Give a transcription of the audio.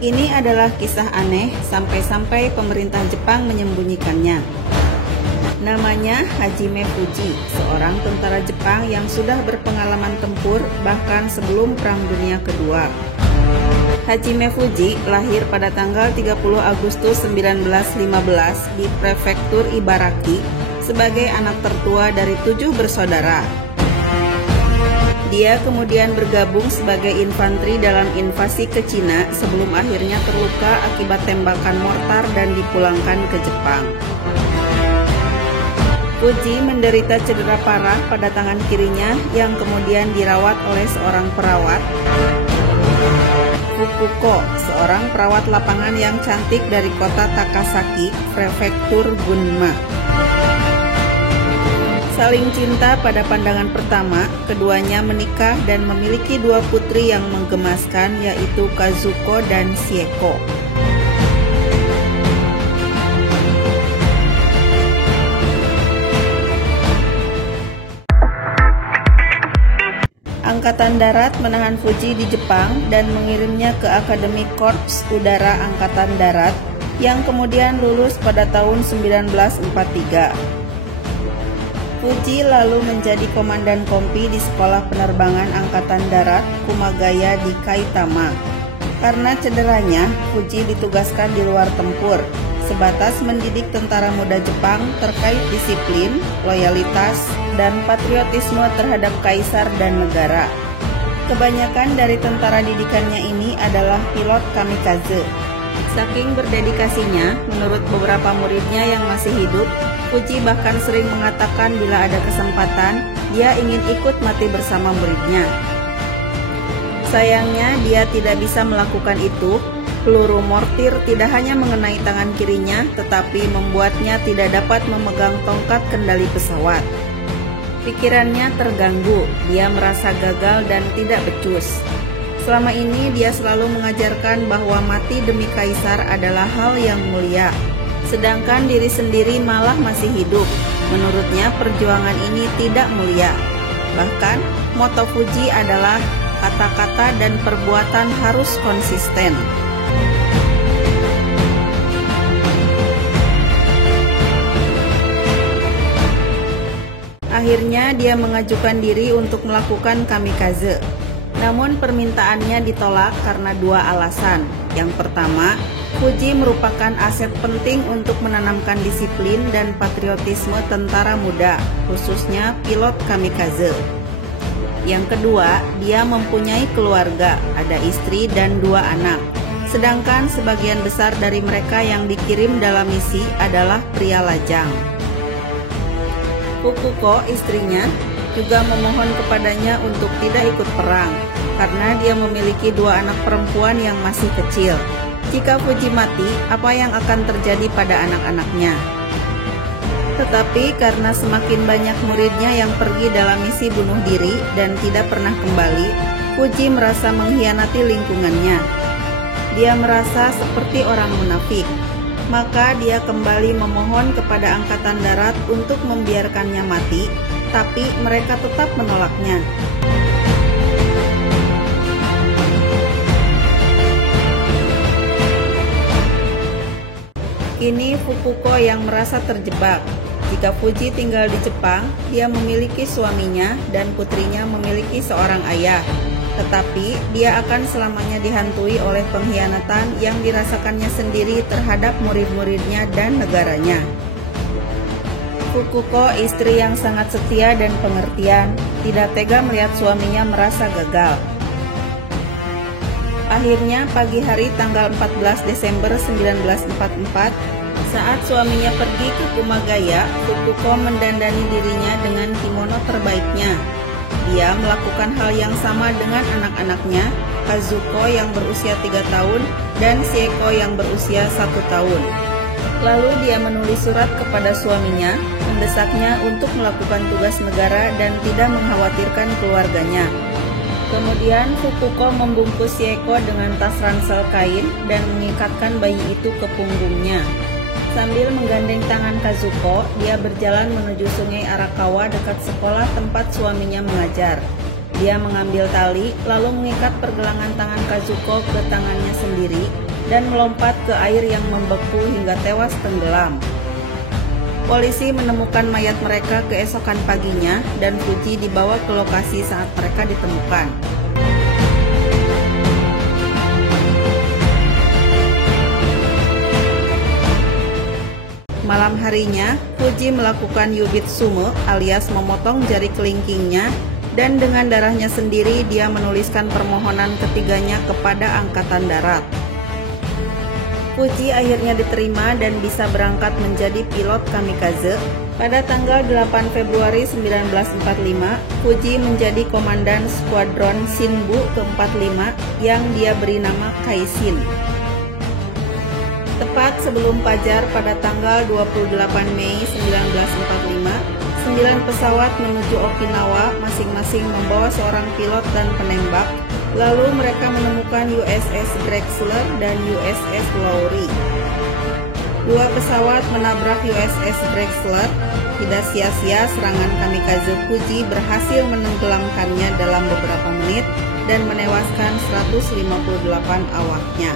Ini adalah kisah aneh sampai-sampai pemerintah Jepang menyembunyikannya. Namanya Hajime Fuji, seorang tentara Jepang yang sudah berpengalaman tempur bahkan sebelum Perang Dunia Kedua. Hajime Fuji lahir pada tanggal 30 Agustus 1915 di Prefektur Ibaraki sebagai anak tertua dari 7 bersaudara. Dia kemudian bergabung sebagai infanteri dalam invasi ke Cina sebelum akhirnya terluka akibat tembakan mortar dan dipulangkan ke Jepang. Fuji menderita cedera parah pada tangan kirinya yang kemudian dirawat oleh seorang perawat, Fukuko, seorang perawat lapangan yang cantik dari kota Takasaki, Prefektur Gunma. Saling cinta pada pandangan pertama, keduanya menikah dan memiliki 2 putri yang menggemaskan, yaitu Kazuko dan Shieko. Angkatan Darat menahan Fuji di Jepang dan mengirimnya ke Akademi Korps Udara Angkatan Darat yang kemudian lulus pada tahun 1943. Fuji lalu menjadi komandan kompi di Sekolah Penerbangan Angkatan Darat Kumagaya di Kaitama. Karena cederanya, Fuji ditugaskan di luar tempur, sebatas mendidik tentara muda Jepang terkait disiplin, loyalitas, dan patriotisme terhadap kaisar dan negara. Kebanyakan dari tentara didikannya ini adalah pilot kamikaze. Saking berdedikasinya, menurut beberapa muridnya yang masih hidup, Fuji bahkan sering mengatakan bila ada kesempatan, dia ingin ikut mati bersama muridnya. Sayangnya, dia tidak bisa melakukan itu. Peluru mortir tidak hanya mengenai tangan kirinya, tetapi membuatnya tidak dapat memegang tongkat kendali pesawat. Pikirannya terganggu, dia merasa gagal dan tidak becus. Selama ini dia selalu mengajarkan bahwa mati demi kaisar adalah hal yang mulia, sedangkan diri sendiri malah masih hidup. Menurutnya perjuangan ini tidak mulia. Bahkan moto Fuji adalah kata-kata dan perbuatan harus konsisten. Akhirnya dia mengajukan diri untuk melakukan kamikaze. Namun permintaannya ditolak karena 2 alasan. Yang pertama, Fuji merupakan aset penting untuk menanamkan disiplin dan patriotisme tentara muda, khususnya pilot kamikaze. Yang kedua, dia mempunyai keluarga, ada istri dan 2 anak. Sedangkan sebagian besar dari mereka yang dikirim dalam misi adalah pria lajang. Fukuko, istrinya, juga memohon kepadanya untuk tidak ikut perang, karena dia memiliki 2 anak perempuan yang masih kecil. Jika Fuji mati, apa yang akan terjadi pada anak-anaknya? Tetapi karena semakin banyak muridnya yang pergi dalam misi bunuh diri dan tidak pernah kembali, Fuji merasa mengkhianati lingkungannya. Dia merasa seperti orang munafik. Maka dia kembali memohon kepada Angkatan Darat untuk membiarkannya mati, tapi mereka tetap menolaknya. Kini Fukuko yang merasa terjebak. Jika Fuji tinggal di Jepang, dia memiliki suaminya dan putrinya memiliki seorang ayah. Tetapi dia akan selamanya dihantui oleh pengkhianatan yang dirasakannya sendiri terhadap murid-muridnya dan negaranya. Fukuko, istri yang sangat setia dan pengertian, tidak tega melihat suaminya merasa gagal. Akhirnya pagi hari tanggal 14 Desember 1944, saat suaminya pergi ke Kumagaya, Fukuko mendandani dirinya dengan kimono terbaiknya. Dia melakukan hal yang sama dengan anak-anaknya, Kazuko yang berusia 3 tahun dan Shieko yang berusia 1 tahun. Lalu dia menulis surat kepada suaminya, mendesaknya untuk melakukan tugas negara dan tidak mengkhawatirkan keluarganya. Kemudian Fukuko membungkus Shieko dengan tas ransel kain dan mengikatkan bayi itu ke punggungnya. Sambil menggandeng tangan Kazuko, dia berjalan menuju sungai Arakawa dekat sekolah tempat suaminya mengajar. Dia mengambil tali, lalu mengikat pergelangan tangan Kazuko ke tangannya sendiri dan melompat ke air yang membeku hingga tewas tenggelam. Polisi menemukan mayat mereka keesokan paginya dan Fuji dibawa ke lokasi saat mereka ditemukan. Malam harinya, Fuji melakukan yubitsume alias memotong jari kelingkingnya dan dengan darahnya sendiri dia menuliskan permohonan ketiganya kepada Angkatan Darat. Fuji akhirnya diterima dan bisa berangkat menjadi pilot kamikaze. Pada tanggal 8 Februari 1945, Fuji menjadi komandan skuadron Shinbu ke-45 yang dia beri nama Kaishin. Tepat sebelum fajar pada tanggal 28 Mei 1945, 9 pesawat menuju Okinawa masing-masing membawa seorang pilot dan penembak. Lalu mereka menemukan USS Drexler dan USS Lowry. 2 pesawat menabrak USS Drexler. Tidak sia-sia serangan kamikaze Fuji berhasil menenggelamkannya dalam beberapa menit dan menewaskan 158 awaknya.